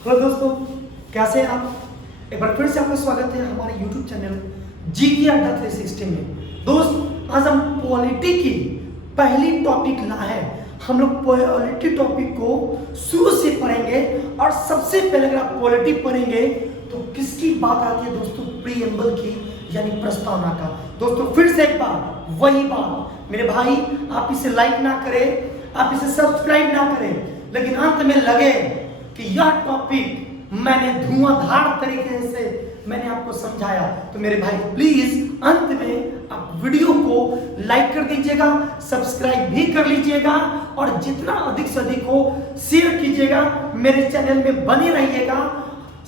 Hello दोस्तों, कैसे हैं आप? एक बार फिर से आपका स्वागत है हमारे YouTube चैनल जीके अड्डा 360 में। दोस्त, आज हम पॉलिटी की पहली टॉपिक लाए हैं। हम लोग पॉलिटी टॉपिक को शुरू से पढ़ेंगे और सबसे पहले अगर आप पॉलिटी पढ़ेंगे तो किसकी बात आती है दोस्तों? प्रीएम्बल की, यानी प्रस्तावना का। दोस्तों फिर से एक बार वही बात, मेरे भाई आप इसे लाइक ना करें, आप इसे सब्सक्राइब ना करें, लेकिन अंत में लगे कि यह टॉपिक मैंने धुआंधार तरीके से मैंने आपको समझाया, तो मेरे भाई प्लीज अंत में आप वीडियो को लाइक कर दीजिएगा, सब्सक्राइब भी कर लीजिएगा और जितना अधिक से अधिक हो शेयर कीजिएगा। मेरे चैनल में बने रहिएगा,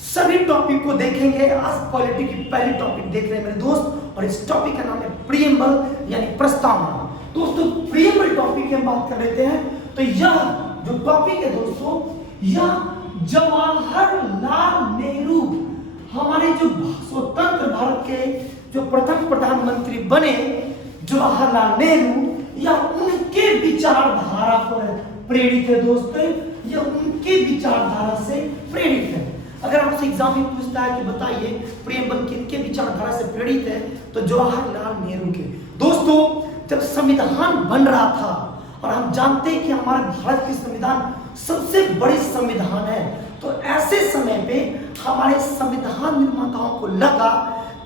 सभी टॉपिक को देखेंगे। आज पॉलिटी की पहली टॉपिक देख रहे हैं मेरे दोस्त, और इस टॉपिक का नाम है प्रीएम्बल यानी प्रस्तावना। दोस्तों प्रीएम्बल टॉपिक की हम बात कर लेते हैं, तो यह जो टॉपिक है दोस्तों, यह जवाहरलाल नेहरू, हमारे जो स्वतंत्र भारत के जो प्रथम प्रधानमंत्री बने जवाहरलाल नेहरू, यह उनके विचारधारा पर प्रेरित है। दोस्तों यह उनके विचारधारा से प्रेरित है। अगर आपसे एग्जाम में पूछता है कि बताइए प्रीएम्बल किनके विचारधारा से प्रेरित है, तो जवाहरलाल नेहरू के। दोस्तों जब संविधान बन रहा था, और हम जानते हैं कि हमारे भारत की संविधान सबसे बड़ी संविधान है, तो ऐसे समय पे हमारे संविधान निर्माताओं को लगा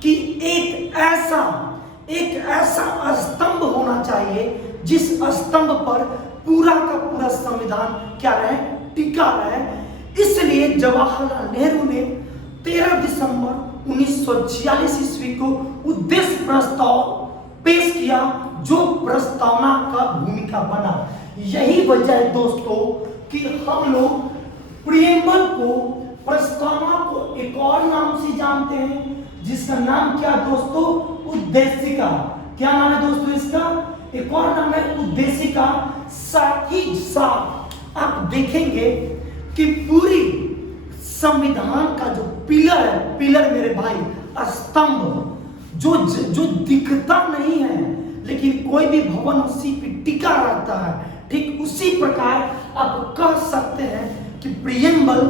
कि एक ऐसा स्तंभ होना चाहिए जिस स्तंभ पर पूरा का पूरा संविधान क्या रहे, टिका रहे। इसलिए जवाहरलाल नेहरू ने 13 दिसंबर 1946 ईस्वी को उद्देश्य प्रस्ताव पेश किया, जो प्रस्तावना का भूमिका बना। यही वजह है दोस्तों कि हम लोग प्रीएम्बल को, प्रस्तावना को एक और नाम से जानते हैं, जिसका नाम क्या दोस्तों? उद्देशिका। क्या नाम है दोस्तों इसका? एक और नाम है उद्देशिका। साथ ही साथ आप देखेंगे कि पूरी संविधान का जो पिलर है, पिलर मेरे भाई, स्तंभ जो दिखता नहीं है, लेकिन कोई भी भवन उसी पे टिका रहता है, ठीक उसी प्रकार आप कह सकते हैं कि प्रीएम्बल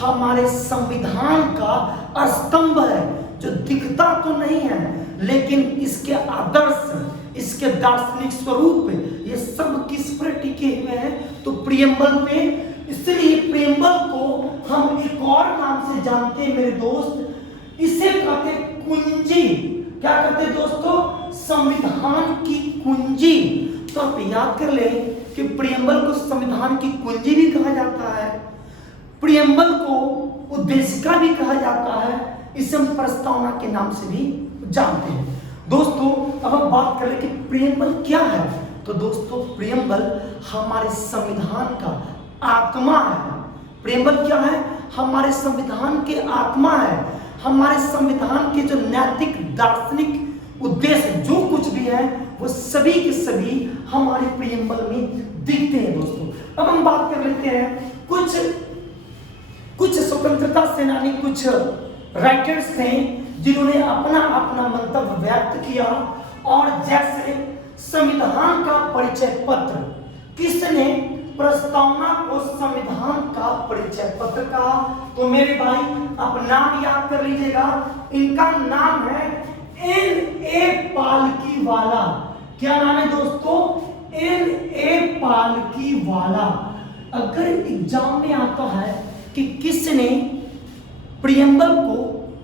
हमारे संविधान का स्तंभ है, जो दिखता तो नहीं है, लेकिन इसके आदर्श, इसके दार्शनिक स्वरूप, ये सब किस पर टिके हुए हैं? तो प्रीएम्बल पे। इसलिए प्रीएम्बल को हम एक और नाम से जानते हैं मेरे दोस्त, इसे कहते कुंजी। क्या कहते हैं दोस्तों? संविधान की कुंजी। तो आप याद कर लें कि प्रीएम्बल को संविधान की कुंजी भी कहा जाता है, प्रीएम्बल को उद्देशिका भी कहा जाता है, इसे हम प्रस्तावना के नाम से भी जानते हैं। दोस्तों अब हम बात कर लें कि प्रीएम्बल क्या है, तो दोस्तों प्रीएम्बल हमारे संविधान का आत्मा है। प्रीएम्बल क्या है? हमारे संविधान के आत्मा है। हमारे संविधान के जो नैतिक दार्शनिक उद्देश्य जो कुछ भी है, वो सभी के सभी हमारे प्रीएम्बल में दिखते हैं। दोस्तों अब हम बात कर लेते हैं कुछ स्वतंत्रता सेनानी, कुछ राइटर्स थे जिन्होंने अपना अपना मंतव्य व्यक्त किया। और जैसे संविधान का परिचय पत्र, किसने प्रस्तावना को संविधान का परिचय पत्र कहा? तो मेरे भाई आप नाम याद कर लीजिएगा, इनका नाम है N.A. पालकीवाला। क्या नाम है दोस्तों? N.A. पालकीवाला। अगर एग्जाम में आता है कि किसने प्रीएम्बल को,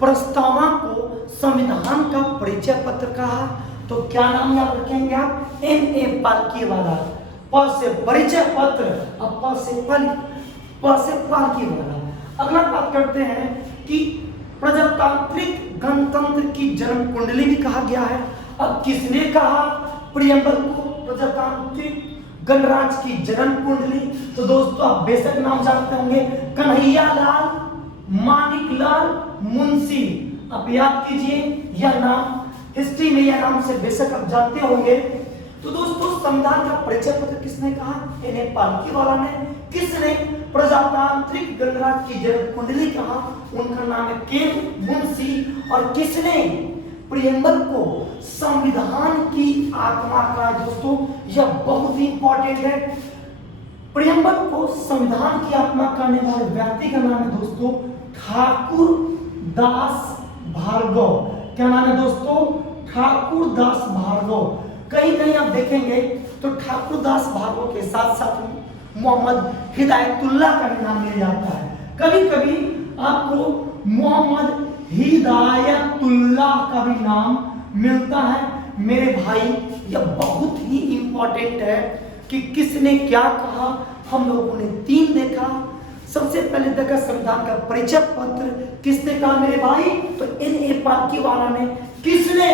प्रस्तावना को संविधान का परिचय पत्र कहा, तो क्या नाम याद रखेंगे आप? N.A. पालकीवाला। प से परिचय पत्र, अब प से पालकीवाला। अगला बात करते हैं कि प्रजातांत्रिक गणतंत्र की जन्म कुंडली भी कहा गया है। अब किसने कहा प्रीएम्बल को प्रजातांत्रिक गणराज्य की जन्म कुंडली? तो दोस्तों आप बेशक नाम जानते होंगे, कन्हैयालाल मानिकलाल मुंशी। आप याद कीजिए यह नाम, हिस्ट्री में यह नाम से बेशक आप जानते होंगे। तो दोस्तों संविधान का परिचय पत्र किसने कहा? N.A. पालकीवाला ने। किसने प्रजातांत्रिक गणराज्य की जन्म कुंडली कहा? उनका नाम है के मुंशी। और किसने प्रीएम्बल को संविधान की आत्मा का? दोस्तों यह बहुत ही इंपॉर्टेंट है। प्रियम्बल को संविधान की आत्मा कहने वाले व्यक्ति का नाम है दोस्तों ठाकुर दास भार्गव। क्या नाम है दोस्तों? ठाकुर दास भार्गव। कहीं कहीं आप देखेंगे तो ठाकुर दास भार्गव के साथ साथ मोहम्मद हिदायतुल्लाह का भी नाम लिया जाता है। कभी कभी आपको मोहम्मद हिदायतुल्लाह का भी नाम मिलता है। मेरे भाई यह बहुत ही इंपॉर्टेंट है कि किसने क्या कहा। हम लोगों ने 3 देखा। सबसे पहले देखा संविधान का परिचय पत्र, किसने कहा मेरे भाई? तो N.A. पालकीवाला ने। किसने?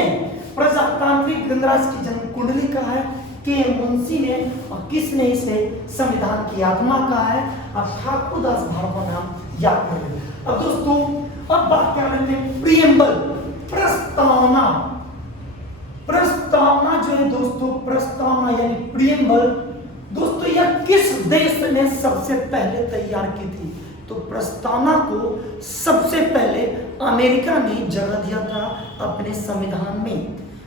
प्रजातांत्रिक गणराज्य की जन्म कुंडली कहा है, K.M. मुंशी ने। और किसने इसे संविधान की आत्मा कहा है? अब ठाकुर दास भार्गव नाम याद कर लें। अब दोस्तों अब बात कर लेते हैं प्रियम्बल, प्रस्तावना। प्रस्तावना जो है दोस्तों, प्रस्तावना यानी प्रियम्बल, दोस्तों यह किस देश ने सबसे पहले तैयार की थी? तो प्रस्तावना को सबसे पहले अमेरिका ने जगह दिया था अपने संविधान में।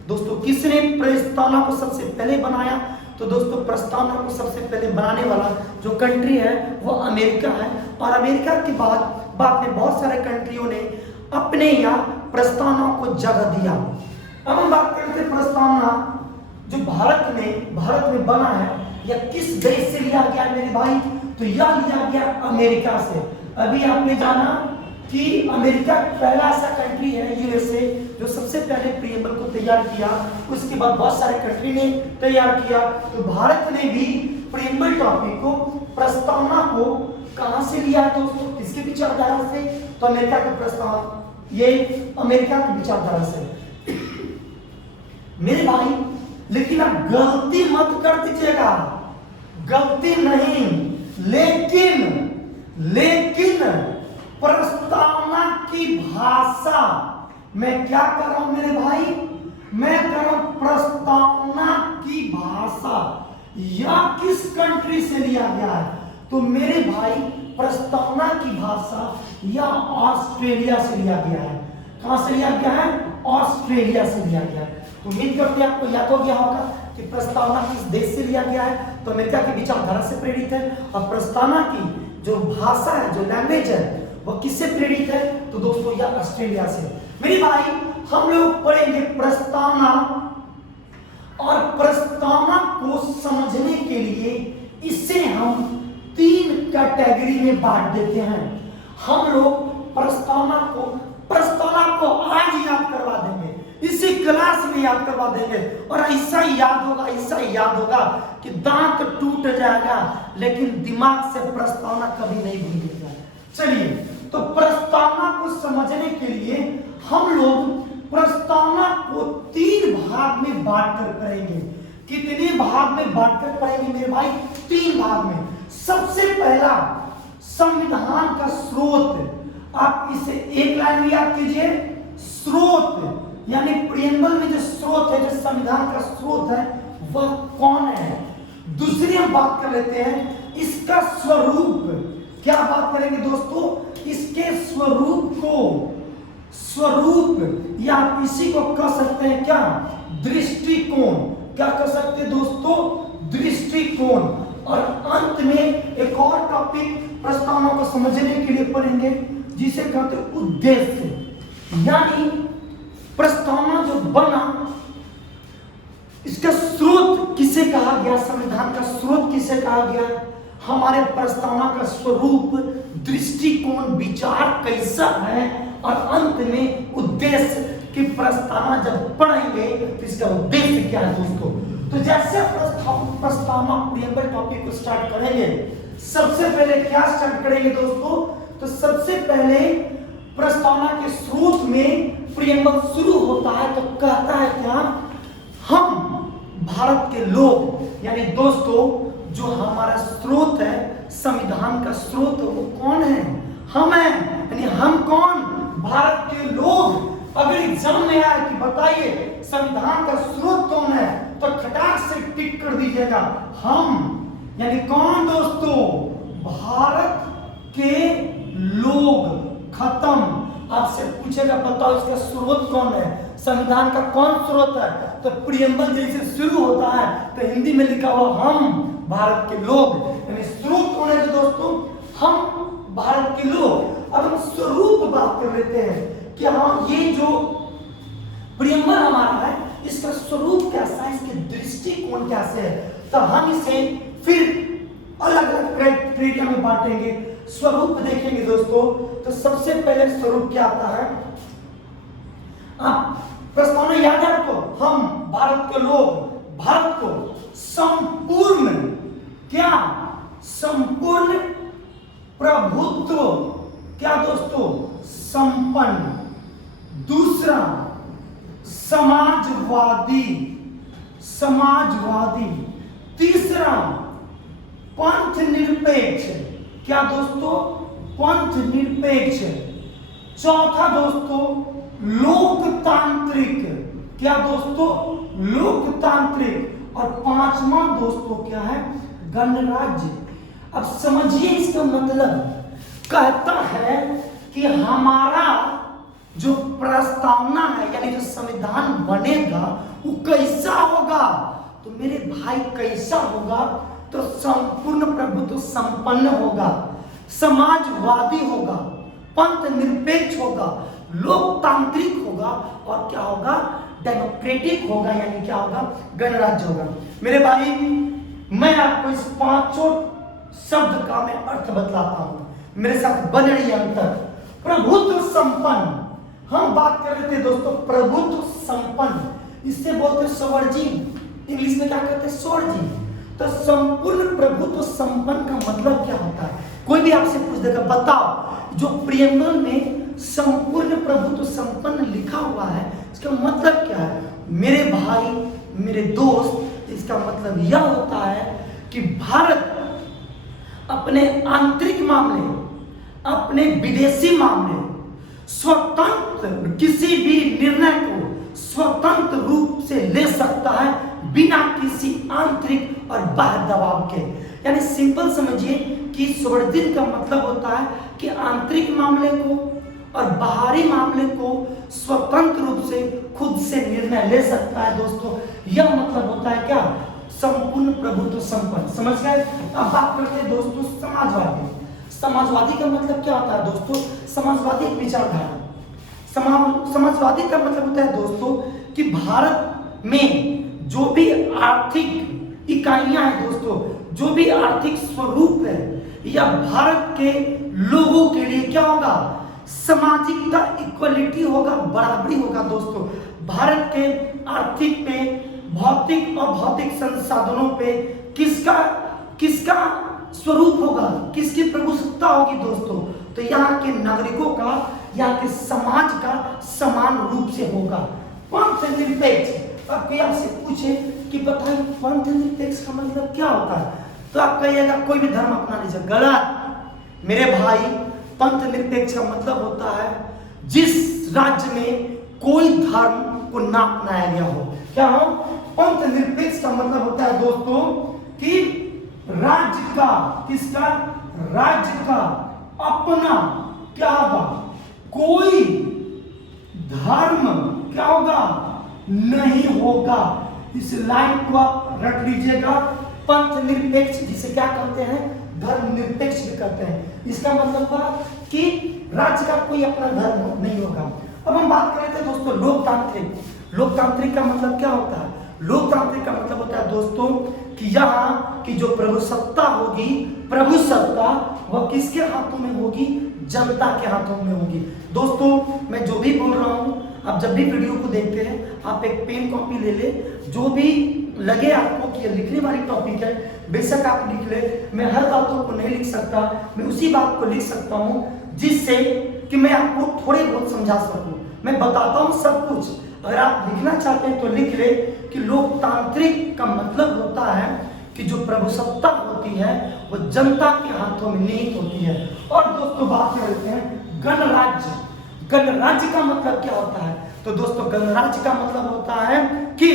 दोस्तों किसने प्रस्तावना को सबसे पहले बनाया? तो दोस्तों प्रस्तावना को सबसे पहले बनाने वाला जो कंट्री है वो अमेरिका है। और अमेरिका के बाद में बहुत सारे कंट्रियों ने अपने यहाँ प्रस्तावना को जगह दिया। अब हम बात करते हैं प्रस्तावना जो भारत में बना है, या किस देश से लिया गया मेरे भाई? तो यह लिया गया अमेरिका से। अभी आपने जाना कि अमेरिका पहला ऐसा कंट्री है USA जो सबसे पहले प्रियम्बल को तैयार किया। उसके बाद बहुत सारे कंट्री ने तैयार किया। तो भारत ने भी प्रियम्बल टॉपिक को, प्रस्तावना को कहां से लिया दोस्तों? किसके विचारधारा से? तो अमेरिका का प्रस्ताव, ये अमेरिका की विचारधारा से। मेरे भाई लेकिन आप गलती मत कर दीजिएगा, गलती नहीं, लेकिन प्रस्तावना की भाषा, मैं क्या कर रहा हूं मेरे भाई? मैं कर रहा हूं प्रस्तावना की भाषा या किस कंट्री से लिया गया है? तो मेरे भाई प्रस्तावना की भाषा या ऑस्ट्रेलिया से लिया गया है। कहां से लिया गया है? ऑस्ट्रेलिया से लिया गया है। उम्मीद करते हैं आपको याद हो गया होगा कि प्रस्तावना किस देश से लिया गया है? तो अमेरिका की विचारधारा से प्रेरित है। और प्रस्तावना की जो भाषा है, जो लैंग्वेज है, वो किससे प्रेरित है? तो दोस्तों यह ऑस्ट्रेलिया से। मेरे भाई हम लोग पढ़ेंगे प्रस्तावना, और प्रस्तावना को समझने के लिए इसे हम 3 कैटेगरी में बांट देते हैं। हम लोग प्रस्तावना को आज याद करवा देंगे, इसी क्लास में याद करवा देंगे। और ऐसा याद होगा कि दांत टूट जाएगा, लेकिन दिमाग से प्रस्तावना कभी नहीं भूलेगा। चलिए, तो प्रस्तावना को समझने के लिए हम लोग प्रस्तावना को 3 भाग में बांटकर पढ़ेंगे। कितने भाग में बांटकर पढ़ेंगे मेरे भाई? 3 भाग में। सबसे पहला संविधान का स्रोत, आप इसे एक लाइन में याद कीजिए। स्रोत यानी प्रियम्बल में जो स्रोत है, जो संविधान का स्रोत है, वह कौन है? दूसरी हम बात कर लेते हैं इसका स्वरूप। क्या बात करेंगे दोस्तों? इसके स्वरूप या आप इसी को कह सकते हैं क्या? दृष्टिकोण। क्या कह सकते हैं दोस्तों? दृष्टिकोण। और अंत में एक और टॉपिक प्रस्तावना को समझने के लिए पढ़ेंगे जिसे कहते हैं उद्देश्य। यानी प्रस्तावना जो बना, इसका स्रोत किसे कहा गया? संविधान का स्रोत किसे कहा गया? हमारे प्रस्तावना का स्वरूप, दृष्टिकोण, विचार कैसा है, और अंत में उद्देश्य की प्रस्तावना जब पढ़ेंगे तो इसका उद्देश्य क्या है दोस्तों। तो जैसे प्रस्तावना प्रियम्बल टॉपिक को स्टार्ट करेंगे, सबसे पहले क्या स्टार्ट करेंगे दोस्तों? तो सबसे पहले प्रस्तावना के स्रोत में प्रियम्बल शुरू होता है तो कहता है क्या? हम भारत के लोग, यानी दोस्तों जो हमारा स्रोत है, संविधान का स्रोत, वो कौन है? हम हैं। यानी हम कौन? भारत के लोग। अगर एग्जाम में आए कि बताइए संविधान का स्रोत कौन है, तो खटाक से टिक कर दीजिएगा हम। यानी कौन दोस्तों? भारत के लोग। खत्म। आपसे पूछेगा बताओ इसका स्रोत कौन है, संविधान का कौन स्रोत है? तो प्रियम्बल जैसे शुरू होता है तो हिंदी में लिखा हुआ हम भारत के लोग, यानी कौन है दोस्तों? हम भारत के लोग। अब हम स्वरूप बात कर लेते हैं कि हाँ ये जो प्रियम्बर हमारा है इसका स्वरूप कैसा है, इसके दृष्टिकोण कैसे है, तो हम इसे फिर अलग अलग क्राइटेरिया में बांटेंगे, स्वरूप देखेंगे दोस्तों। तो सबसे पहले स्वरूप क्या आता है, आप प्रस्तावना याद है आपको, हम भारत के लोग भारत को संपूर्ण क्या, संपूर्ण प्रभुत्व क्या दोस्तों, संपन्न। दूसरा समाजवादी, समाजवादी। तीसरा पंथ निरपेक्ष, क्या दोस्तों, पंथ निरपेक्ष। चौथा दोस्तों लोकतांत्रिक, क्या दोस्तों, लोकतांत्रिक। और पांचवा दोस्तों क्या है, गणराज्य। अब समझिए इसका मतलब, कहता है कि हमारा जो प्रस्तावना है यानी जो संविधान बनेगा वो कैसा होगा, तो मेरे भाई कैसा होगा, तो संपूर्ण प्रभुत्व संपन्न होगा, समाजवादी होगा, पंथ निरपेक्ष होगा, लोकतांत्रिक होगा और क्या होगा, डेमोक्रेटिक होगा, यानी क्या होगा, गणराज्य होगा। मेरे भाई मैं आपको इस पांचों शब्द का मैं अर्थ बतलाता हूं, मेरे साथ बन रही अंतर। प्रभुत्व संपन्न, हम बात कर रहे थे दोस्तों प्रभुत्व संपन्न, इससे बोलते स्वर्ण, इंग्लिश में क्या कहते हैं, स्वर्ण। तो संपूर्ण प्रभुत्व संपन्न का मतलब क्या होता है, कोई भी आपसे पूछ देगा बताओ जो प्रियम्बल में संपूर्ण प्रभुत्व संपन्न लिखा हुआ है इसका मतलब क्या है। मेरे भाई मेरे दोस्त, इसका मतलब यह होता है कि भारत अपने आंतरिक मामले, अपने विदेशी मामले स्वतंत्र, किसी भी निर्णय को स्वतंत्र रूप से ले सकता है बिना किसी आंतरिक और बाह्य दबाव के। यानी सिंपल समझिए कि स्वर्ण का मतलब होता है कि आंतरिक मामले को और बाहरी मामले को स्वतंत्र रूप से खुद से निर्णय ले सकता है दोस्तों, यह मतलब होता है क्या, संपूर्ण प्रभुत्व संपन्न। समझ गए। अब बात करते हैं दोस्तों समाजवादी। समाजवादी का मतलब क्या होता है दोस्तों, समाजवादी एक विचारधारा। समाजवादी का मतलब होता है दोस्तों कि भारत में जो भी आर्थिक इकाइयां हैं दोस्तों, जो भी आर्थिक स्वरूप है या भारत के लोगों के लिए क्या होगा, सामाजिकता, इक्वलिटी होगा, बराबरी होगा दोस्तों। भारत के आर्थिक पे, भौतिक और भौतिक संसाधनों पे किसका स्वरूप होगा, किसकी प्रभुसत्ता होगी दोस्तों, तो यहाँ के नागरिकों का, यहाँ के समाज का समान रूप से होगा। पंथ निरपेक्ष, अब कोई आपसे पूछे कि बताइए पंथ निरपेक्ष का मतलब क्या होता है, तो आप कहिएगा कोई भी धर्म अपना लीजिए, गलत मेरे भाई। पंथ निरपेक्ष का मतलब होता है जिस राज्य में कोई धर्म को ना अपनाया गया हो। क्या हो, पंथ निरपेक्ष का मतलब होता है दोस्तों कि राज्य का, किसका, राज्य का अपना क्या होगा, कोई धर्म क्या होगा, नहीं होगा। इस लाइन को आप रख लीजिएगा। पंथ निरपेक्ष जिसे क्या कहते हैं, धर्म निरपेक्ष भी कहते हैं। इसका मतलब हुआ कि राज्य का कोई अपना धर्म नहीं होगा। अब हम बात कर रहे थे दोस्तों लोकतांत्रिक। लोकतांत्रिक का मतलब क्या होता है, लोकतांत्रिक का मतलब होता है दोस्तों कि यहाँ की जो प्रभुसत्ता होगी, प्रभुसत्ता वह किसके हाथों में होगी, जनता के हाथों में होगी। दोस्तों मैं जो भी बोल रहा हूँ, आप जब भी वीडियो को देखते हैं आप एक पेन कॉपी ले ले, जो भी लगे आपको कि लिखने वाली टॉपिक है बेशक आप लिख ले। मैं हर बातों को नहीं लिख सकता, मैं उसी बात को लिख सकता हूँ जिससे कि मैं आपको थोड़े बहुत समझा सकूँ। मैं बताता हूँ सब कुछ, अगर आप लिखना चाहते हैं तो लिख ले कि लोकतांत्रिक का मतलब होता है कि जो प्रभुसत्ता होती है वो जनता के हाथों में निहित होती है। और दोस्तों बात करते हैं गणराज्य। गणराज्य का मतलब क्या होता है, तो दोस्तों गणराज्य का मतलब होता है कि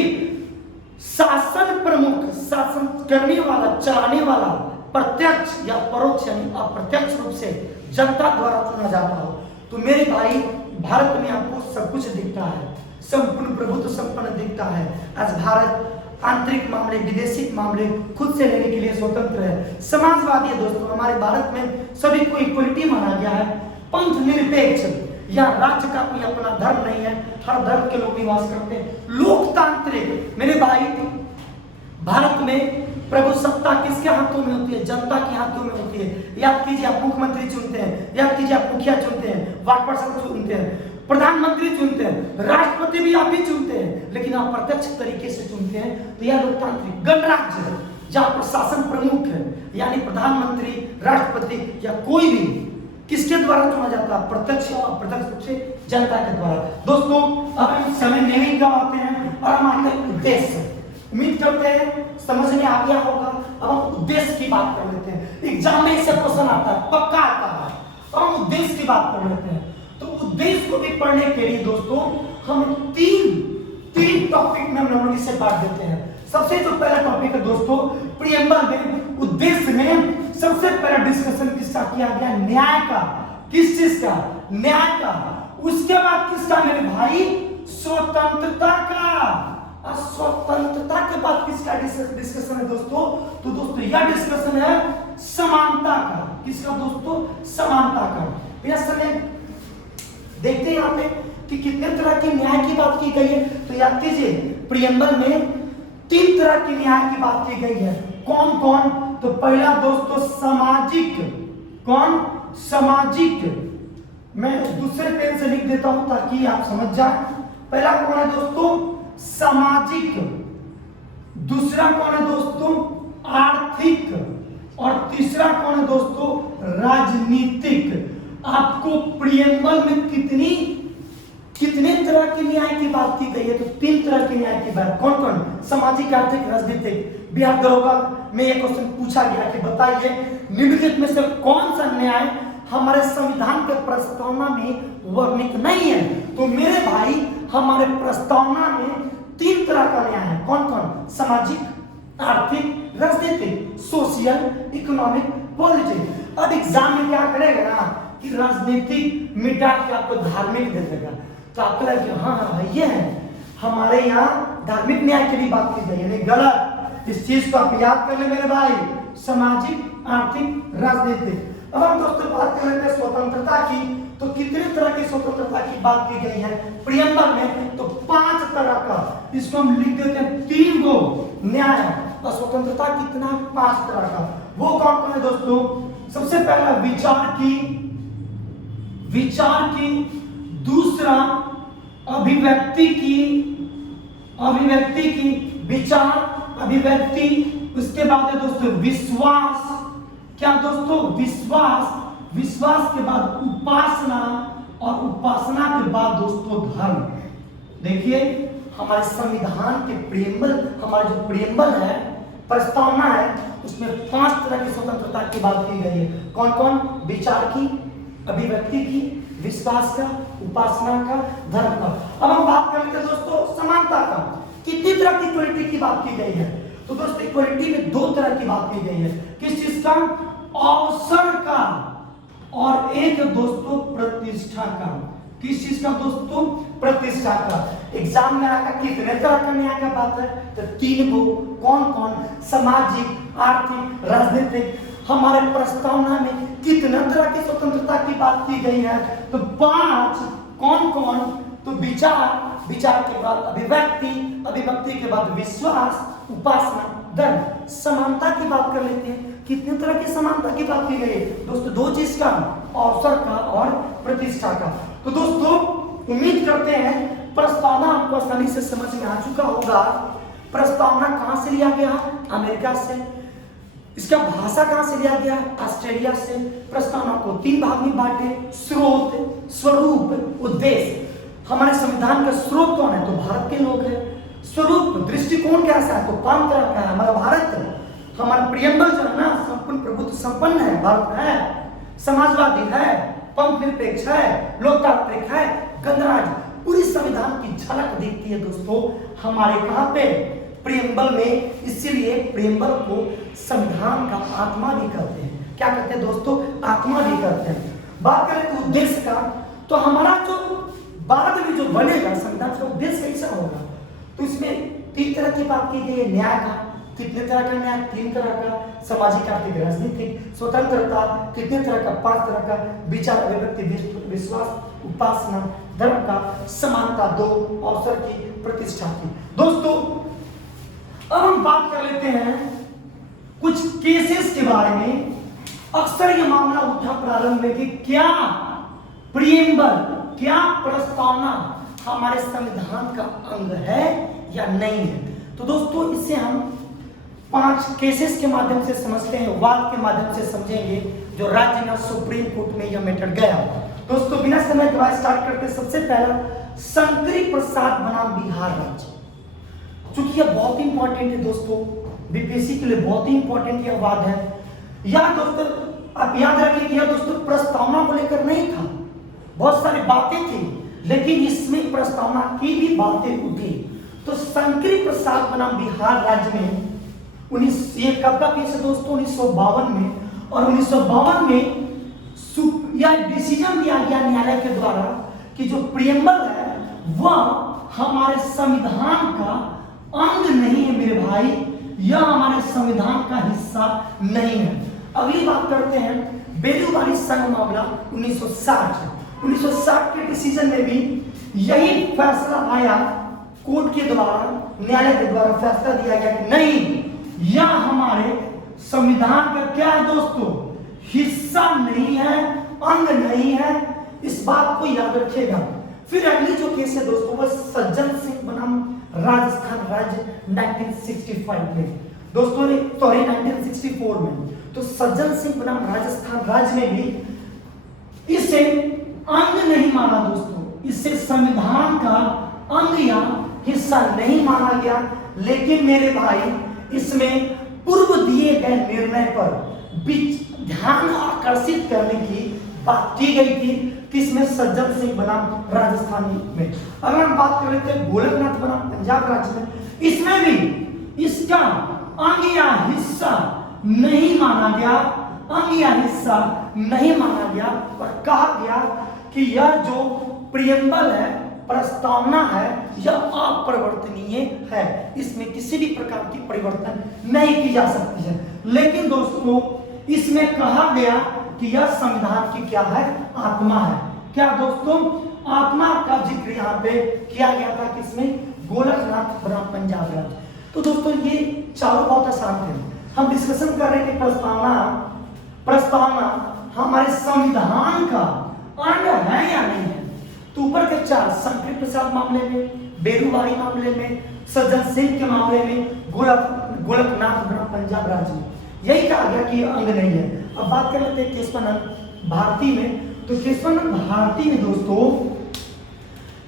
शासन प्रमुख, शासन करने वाला, चलाने वाला प्रत्यक्ष या परोक्ष यानी अप्रत्यक्ष रूप से जनता द्वारा चुना जाता हो। तो मेरे भाई भारत में आपको सब कुछ दिखता है, संपूर्ण प्रभुत्व संपन्न दिखता है। आज भारत आंतरिक मामले, विदेशी मामले खुद से लेने के लिए स्वतंत्र है। समाजवादी है दोस्तों, हमारे भारत में सभी को इक्वलिटी माना गया है। पंथ निरपेक्ष, यहाँ राज्य का कोई अपना धर्म नहीं है, हर धर्म के लोग निवास करते हैं। लोकतांत्रिक, मेरे भाई भारत में प्रभु सत्ता किसके हाथों में होती है? जनता के हाथों में होती है। याद कीजिए, आप मुख्यमंत्री चुनते हैं, याद कीजिए आप मुखिया चुनते हैं, वार्ड पार्षद चुनते हैं, प्रधानमंत्री चुनते हैं, राष्ट्रपति भी आप ही चुनते हैं, लेकिन आप प्रत्यक्ष तरीके से चुनते हैं। तो यह लोकतांत्रिक। गणराज्य है जहाँ प्रशासन प्रमुख है, यानी प्रधानमंत्री, राष्ट्रपति या कोई भी किसके द्वारा चुना जाता है? प्रत्यक्ष और अप्रत्यक्ष रूप से जनता के द्वारा। दोस्तों अब हम समय नेवी का आते हैं और हम आते हैं उद्देश्य। उम्मीद करते हैं समझ में आ गया होगा। अब हम उद्देश्य की बात कर लेते हैं। एग्जाम में इससे क्वेश्चन आता है, पक्का आता है। तो हम उद्देश्य की बात कर लेते हैं। तो उद्देश्य को भी पढ़ने के लिए दोस्तों हम तीन टॉपिक में हम लोग इसे बांट देते हैं। सबसे जो पहला टॉपिक है दोस्तों, प्रियम्बल में उद्देश्य में सबसे पहला डिस्कशन किसका किया गया? न्याय का। किस चीज का? न्याय का। उसके बाद किसका मेरे भाई? स्वतंत्रता का। स्वतंत्रता के बाद किसका डिस्कशन है दोस्तों? तो दोस्तों यह डिस्कशन है समानता का। किसका दोस्तों? समानता का। यह समय देखते हैं यहाँ पे कि कितने तरह के न्याय की बात की गई है। तो याद कीजिए, प्रियम्बल में 3 तरह की न्याय की बात की गई है। कौन कौन? तो पहला दोस्तों सामाजिक। कौन? सामाजिक। मैं दूसरे पेन से लिख देता हूं ताकि आप समझ जाए। पहला कौन है दोस्तों? सामाजिक। दूसरा कौन है दोस्तों? आर्थिक। और तीसरा कौन है दोस्तों? राजनीतिक। आपको प्रियम्बल में कितने तरह की न्याय की बात की गई है? तो 3 तरह की न्याय की बात। कौन कौन? सामाजिक, आर्थिक, राजनीतिक। बिहार दरोगा में एक क्वेश्चन पूछा गया कि बताइए निम्नलिखित में से कौन सा न्याय हमारे संविधान के प्रस्तावना में वर्णित नहीं है? तो मेरे भाई हमारे प्रस्तावना में 3 तरह का न्याय है। कौन कौन? सामाजिक, आर्थिक, राजनीतिक, सोशल, इकोनॉमिक, पॉलिटिक। अब एग्जाम में क्या करेगा ना कि राजनीतिक मिटा के आपको धार्मिक दे देगा। तो आपको लगेगा हाँ हाँ ये है, हमारे यहाँ धार्मिक न्याय की भी बात की गई है। गलत। इस चीज को आप याद कर ले मेरे भाई। सामाजिक, आर्थिक, राजनीतिक। अब हम दोस्तों बात कर रहे थे स्वतंत्रता की। तो कितने तरह की स्वतंत्रता की बात की गई है प्रियम्बल में? तो 5 तरह का। इसको हम लिख देते हैं 3 गो न्याय और स्वतंत्रता कितना? 5 तरह का। वो कौन कौन है दोस्तों? सबसे पहला विचार की, दूसरा अभिव्यक्ति की, विचार, अभिव्यक्ति। उसके बाद है दोस्तों विश्वास। क्या दोस्तों? विश्वास के बाद उपासना, और उपासना के बाद दोस्तों धर्म। देखिए हमारे संविधान के प्रियम्बल, हमारा जो प्रियम्बल है, प्रस्तावना है, उसमें 5 तरह की स्वतंत्रता की बात की गई है। कौन कौन? विचार की, अभिव्यक्ति की, विश्वास का, उपासना का, धर्म का। अब हम बात कर लेते हैं दोस्तों समानता का। कितनी तरह की इक्वलिटी की बात की गई है? तो दोस्तों इक्वलिटी में 2 तरह की बात की गई है। किस चीज का? अवसर का, और एक दोस्तों प्रतिष्ठा का। किस चीज का दोस्तों? प्रतिष्ठा का। एग्जाम में आकर कितने तरह का न्याय का बात है? तो 3 गो। कौन कौन? सामाजिक, आर्थिक, राजनीतिक। हमारे प्रस्तावना में कितने तरह की स्वतंत्रता की बात की गई है? तो 5। कौन कौन? तो विचार के बाद अभिव्यक्ति के बाद विश्वास, उपासना, धर्म। समानता की बात कर लेते हैं। कितने तरह की समानता की बात की गई है दोस्तों? 2 चीज का, अवसर का और प्रतिष्ठा का। तो दोस्तों उम्मीद करते हैं प्रस्तावना आपको आसानी से समझ में आ चुका होगा। प्रस्तावना कहां से लिया गया? अमेरिका से। इसका भाषा कहां से लिया गया? ऑस्ट्रेलिया से। प्रस्तावना को 3 भाग में बांटे, स्रोत, स्वरूप, उद्देश्य। हमारे संविधान का स्रोत कौन है? तो भारत के लोग हैं। स्वरूप, दृष्टिकोण कैसा है? तो 5 तरह का है। हमारा भारत, हमारा प्रियम्बल जो है ना, संपूर्ण प्रभुत्व संपन्न है, भारत है, समाजवादी है, पंथ निरपेक्ष है, लोकतांत्रिक है, गणराज्य। पूरी संविधान की झलक दिखती है दोस्तों हमारे कहां पे? प्रियम्बल में। इसीलिए प्रियम्बल को संविधान का आत्मा भी कहते हैं। क्या कहते हैं दोस्तों? आत्मा भी कहते हैं। बात करें तो उद्देश्य का, तो हमारा जो बाद में जो बनेगा संविधान का उद्देश्य कैसा होगा? तो इसमें तीन तरह की बात की गई है न्याय का। कितने तरह का न्याय? तीन तरह का। सामाजिक, आर्थिक, राजनीतिक। स्वतंत्रता कितने तरह का? पांच तरह का। विचार, अभिव्यक्ति, विश्वास, उपासना, धर्म का। समानता, दो। अवसर की, प्रतिष्ठा की। दोस्तों अब हम बात कर लेते हैं कुछ केसेस के बारे में। अक्सर यह मामला उठा प्रारंभ में कि क्या प्रियम्बल, क्या प्रस्तावना हमारे संविधान का अंग है या नहीं है। तो दोस्तों इससे हम 5 केसेस के माध्यम से समझते हैं, वाद के माध्यम से समझेंगे जो राज्य में सुप्रीम कोर्ट में यह मैटर गया। दोस्तों बिना समय गवाए स्टार्ट करते हैं। सबसे पहला शंकरी प्रसाद बनाम बिहार राज्य। चूंकि यह बहुत इंपॉर्टेंट है दोस्तों, बीपीएससी के लिए बहुत ही इंपॉर्टेंट यह वाद है। यह दोस्तों आप याद रखिए कि यह दोस्तों प्रस्तावना को लेकर नहीं था, बहुत सारी बातें थी, लेकिन इसमें प्रस्तावना की भी बातें उठी। तो शंकरी प्रसाद बनाम बिहार राज्य में ये कब का केस है दोस्तों? 1952 में। और 1952 में यह डिसीजन दिया गया न्यायालय के द्वारा कि जो प्रियम्बल है वह हमारे संविधान का अंग नहीं है मेरे भाई, यह हमारे संविधान का हिस्सा नहीं है। अगली बात करते हैं बेलूवारी संघ मामला 1960। 1960 के डिसीजन में भी यही फैसला आया, कोर्ट के द्वारा, न्यायालय के द्वारा फैसला दिया गया कि नहीं, यह हमारे संविधान का क्या है दोस्तों? हिस्सा नहीं है, अंग नहीं है। इस बात को याद रखिएगा। फिर अगली जो केस है दोस्तों वह सज्जन सिंह बनाम राजस्थान राज्य 1965 में। दोस्तों सॉरी 1964 में। तो सज्जन सिंह बनाम राजस्थान राज्य में भी इसे अंग नहीं माना दोस्तों, इसे संविधान का अंग या हिस्सा नहीं माना गया। लेकिन मेरे भाई इसमें पूर्व दिए गए निर्णय पर ध्यान आकर्षित करने की बात की गई थी, किसमें? सज्जन सिंह बनाम राजस्थान में। अगर हम बात कर लेते हैं गोलकनाथ बनाम पंजाब राज्य में, इसमें भी इसका अंग या हिस्सा नहीं माना गया, अंग या हिस्सा नहीं माना गया, पर कहा गया कि यह जो प्रियम्बल है, प्रस्तावना है, यह अपरिवर्तनीय है, इसमें किसी भी प्रकार की परिवर्तन नहीं की जा सकती है। लेकिन दोस्तों इसमें कहा गया कि यह संविधान की क्या है? आत्मा है। क्या दोस्तों? आत्मा का जिक्र यहाँ पे किया गया था, किसमें? गोलकनाथ बनाम पंजाब राज्य। तो दोस्तों ये चारों बहुत आसान थे। हम डिस्कशन कर रहे हैं कि प्रस्तावना हमारे संविधान का अंग है या नहीं है। तो ऊपर के 4 शंकरी प्रसाद मामले में, बेलूवारी मामले में, सज्जन सिंह के मामले में, गोलकनाथ बनाम पंजाब राज्य में यही कहा गया कि अंग नहीं है। अब बात कर लेते हैं केशवानंद भारती में। तो केशवानंद भारती में दोस्तों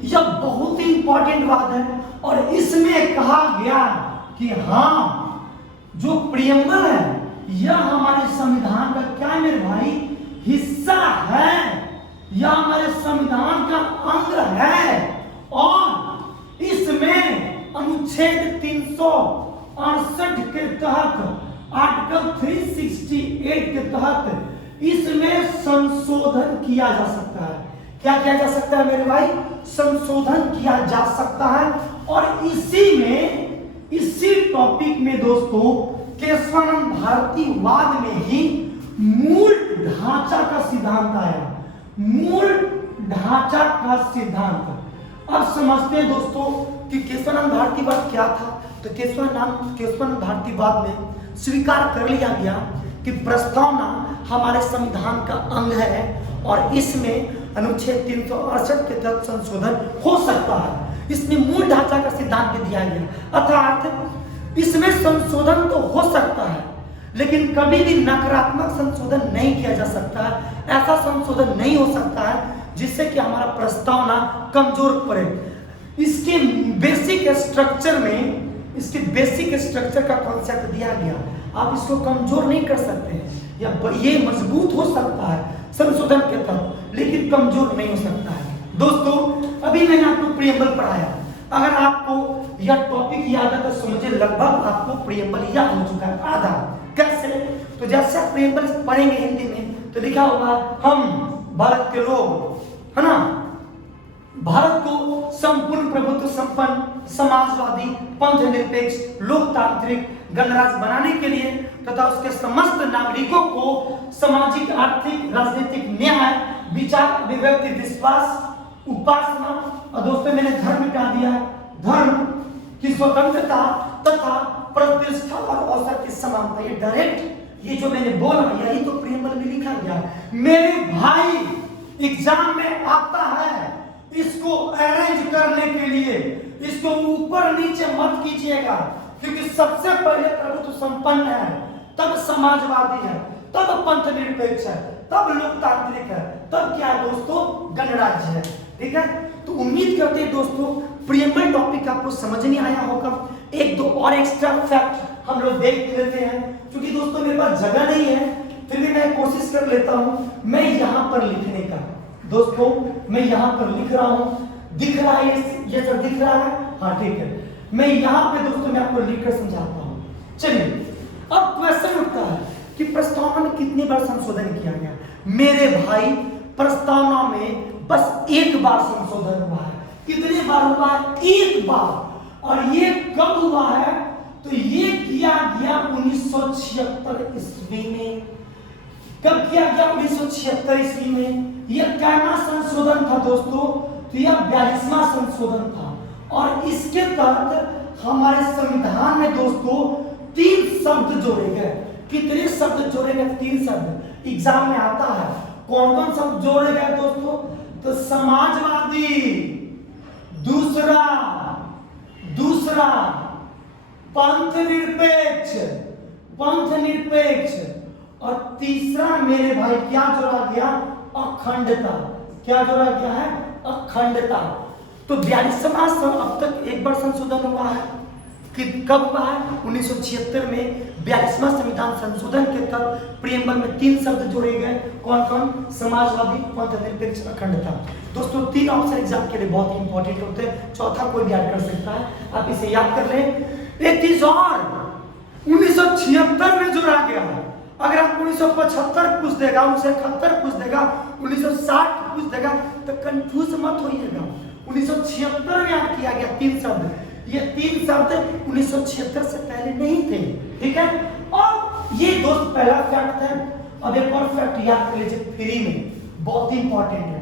यह बहुत ही इंपॉर्टेंट बात है, और इसमें कहा गया कि हाँ जो प्रियम्बल है यह हमारे संविधान का क्या है मेरे भाई? हिस्सा है, यह हमारे संविधान का अंग है। और इसमें अनुच्छेद 368 के तहत, आर्टिकल 368 के तहत इसमें संशोधन किया जा सकता है। क्या किया जा सकता है मेरे भाई? संशोधन किया जा सकता है। और इसी टॉपिक में दोस्तों केशवानंद भारती वाद में ही मूल ढांचा का सिद्धांत आया। मूल ढांचा का सिद्धांत। अब समझते हैं दोस्तों कि केशवानंद भारती वाद क्या था। तो केशवानंद भारती वाद में स्वीकार कर लिया गया कि प्रस्तावना हमारे संविधान का अंग है, और इसमें अनुच्छेद 368 के तहत संशोधन हो सकता है। इसमें मूल ढांचा का सिद्धांत भी दिया गया, अर्थात इसमें संशोधन तो हो सकता है, लेकिन कभी भी नकारात्मक संशोधन नहीं किया जा सकता है। ऐसा संशोधन नहीं हो सकता है जिससे कि हमारा प्रस्तावना कमजोर पड़े। इसके बेसिक स्ट्रक्चर का कॉन्सेप्ट दिया गया, आप इसको कमजोर नहीं कर सकते हैं, या ये मजबूत हो सकता है संशोधन के तहत, लेकिन कमजोर नहीं हो सकता है। दोस्तों अभी मैंने आपको प्रियम्बल पढ़ाया, अगर आपको यह टॉपिक याद है तो समझे लगभग आपको प्रियम्बल याद हो चुका है आधा। कैसे? तो जैसे आप प्रियम्बल पढ़ेंगे हिंदी में तो लिखा होगा हम भारत के लोग, है ना, भारत को संपूर्ण प्रभुत्व संपन्न, समाजवादी, पंथ निरपेक्ष, लोकतांत्रिक गणराज्य बनाने के लिए तथा उसके समस्त नागरिकों को सामाजिक, आर्थिक, राजनीतिक न्याय, विचार, अभिव्यक्ति, विश्वास, उपासना और दोस्तों मैंने धर्म मिटा दिया, धर्म की स्वतंत्रता तथा प्रतिष्ठा और अवसर की समानता। ये डायरेक्ट ये जो मैंने बोला यही तो प्रियम्बल में लिखा गया है। मेरे भाई एग्जाम में आता है, इसको अरेंज करने के लिए इसको ऊपर नीचे मत कीजिएगा, क्योंकि सबसे पहले प्रभुत्व संपन्न है, तब समाजवादी है, तब पंथ निरपेक्ष है, तब लोकतांत्रिक है, तब क्या दोस्तों गणराज्य है। ठीक है, तो उम्मीद करते हैं दोस्तों प्रियम्बल टॉपिक आपको समझ नहीं आया होगा। एक दो और एक्स्ट्रा फैक्ट हम लोग देख लेते हैं, क्योंकि दोस्तों मेरे पास जगह नहीं है, फिर भी मैं कोशिश कर लेता हूं मैं यहां पर लिखने का। दोस्तों मैं यहां पर लिख रहा हूं, दिख रहा है ये सब दिख रहा है, हाँ ठीक है। मैं यहां पे दोस्तों मैं आपको लिखकर समझाता हूं। चलिए अब क्वेश्चन उठता है कि प्रस्तावना में कितनी बार संशोधन किया गया। मेरे भाई प्रस्तावना में बस एक बार संशोधन हुआ है। कितनी बार हुआ है? एक बार। और ये कब हुआ है? तो ये किया गया 1976 ईस्वी में। कब किया गया? 1976 ईस्वी में। यह कैमा संशोधन था दोस्तों, तो यह 42वां संशोधन था। और इसके तहत हमारे संविधान में दोस्तों 3 शब्द जोड़े गए। कितने शब्द जोड़े गए? 3 शब्द एग्जाम में आता है। कौन कौन शब्द जोड़े गए दोस्तों? तो समाजवादी, दूसरा पंथ निरपेक्ष और तीसरा मेरे भाई क्या जोड़ा गया? अखंडता। क्या जोड़ा गया है? अखंडता। तो 42वां अब तक एक बार संशोधन हुआ है। कि कब हुआ है? 1976 में 42वां संविधान संशोधन के तहत प्रियम्बल में 3 शब्द जोड़े गए। कौन कौन? समाजवादी, पंथ निरपेक्ष, अखंडता। दोस्तों 3 ऑप्शन एग्जाम के लिए बहुत इंपॉर्टेंट होते हैं, चौथा कोई भी याद कर सकता है, आप इसे याद कर लें। एक चीज और 1976 में जोड़ा गया है। अगर आप 1975 पूछ देगा, 1971 पूछ देगा, 1960 पूछ देगा तो कंफ्यूज मत होइएगा। 1976 में याद किया गया 3 शब्द। ये 3 शब्द 1976 से पहले नहीं थे। ठीक है, और ये दोस्त पहला फैक्ट है। अब एक और फैक्ट याद कर लीजिए फ्री में, बहुत ही इंपॉर्टेंट है।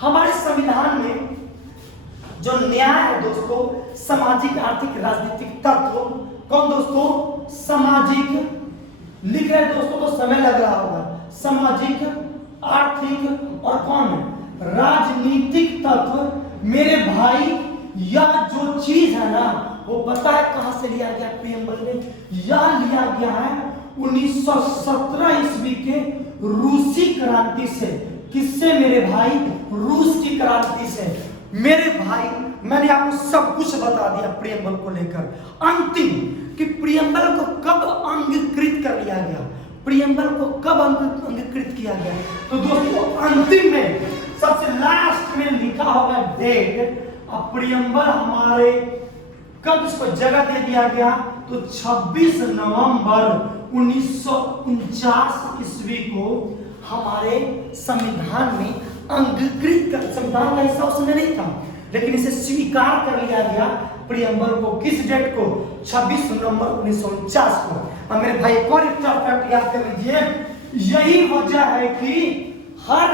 हमारे संविधान में जो न्याय है दोस्तों, सामाजिक, आर्थिक, राजनीतिक तत्व, कौन दोस्तों? सामाजिक लिख रहे दोस्तों तो समय लग रहा होगा। सामाजिक, आर्थिक और कौन? राजनीतिक तत्व। मेरे भाई यह जो चीज है ना, वो पता है कहां से लिया गया? प्रियम्बल में यह लिया गया है 1917 ईस्वी के रूसी क्रांति से। किससे मेरे भाई? रूस की क्रांति से। मेरे भाई मैंने आपको सब कुछ बता दिया प्रियम्बल को लेकर। अंतिम कि प्रियम्बल को कब अंगीकृत कर लिया गया, प्रियम्बल को कब अंगीकृत किया गया। तो दोस्तों अंतिम में सबसे लास्ट में लिखा होगा डेट। अब प्रियम्बल हमारे कब इसको जगह दे दिया गया? तो 26 नवंबर 1949 ईस्वी को हमारे संविधान में अंगीकृत कर, संविधान का हिस्सा उसमें नहीं था लेकिन इसे स्वीकार कर लिया गया प्रियम्बल को। किस डेट को? 26 नवंबर 1949 को। अब मेरे भाई एक और फैक्ट याद कर लीजिए, यही वजह है कि हर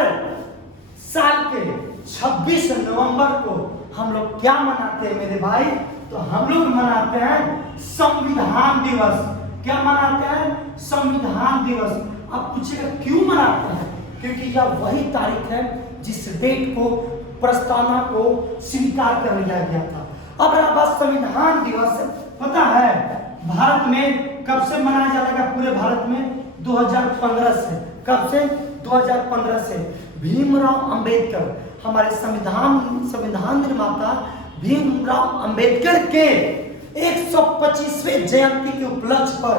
साल के 26 नवंबर को हम लोग क्या मनाते हैं मेरे भाई? तो हम लोग मनाते हैं संविधान दिवस। क्या मनाते हैं? संविधान दिवस। आप पूछिएगा क्यों मनाते हैं? क्योंकि यह वही तारीख है जिस डेट को, प्रस्तावना को स्वीकार कर लिया गया था। अब रहा बात संविधान दिवस। पता है भारत में कब से मनाया जाएगा? पूरे भारत में 2015 से। कब से? 2015 से। भीमराव अंबेडकर, हमारे संविधान निर्माता भीमराव अंबेडकर के 125वें जयंती के उपलक्ष्य पर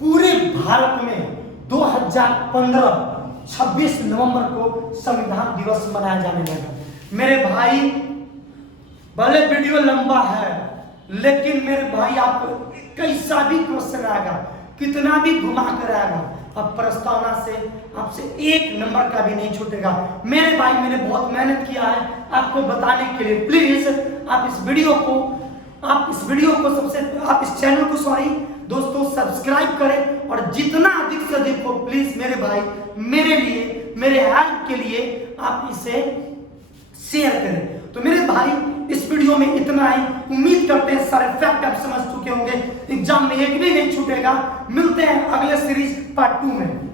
पूरे भारत में 2015 26 नवंबर को संविधान दिवस मनाया जाने लगा। मेरे भाई भले वीडियो लंबा है लेकिन मेरे भाई आपको कैसा भी क्वेश्चन आएगा, कितना भी घुमा कर आएगा, अब प्रस्तावना से आपसे 1 नंबर का भी नहीं छूटेगा। मेरे भाई मैंने बहुत मेहनत किया है आपको बताने के लिए। प्लीज आप इस वीडियो को आप इस चैनल को दोस्तों सब्सक्राइब करें और जितना अधिक से अधिक हो प्लीज मेरे भाई मेरे लिए मेरे हेल्प के लिए आप इसे शेयर करें। तो मेरे भाई इस वीडियो में इतना ही। उम्मीद करते हैं सारे फैक्ट आप समझ चुके होंगे। एग्जाम में एक भी नहीं छूटेगा। मिलते हैं अगले सीरीज पार्ट 2 में।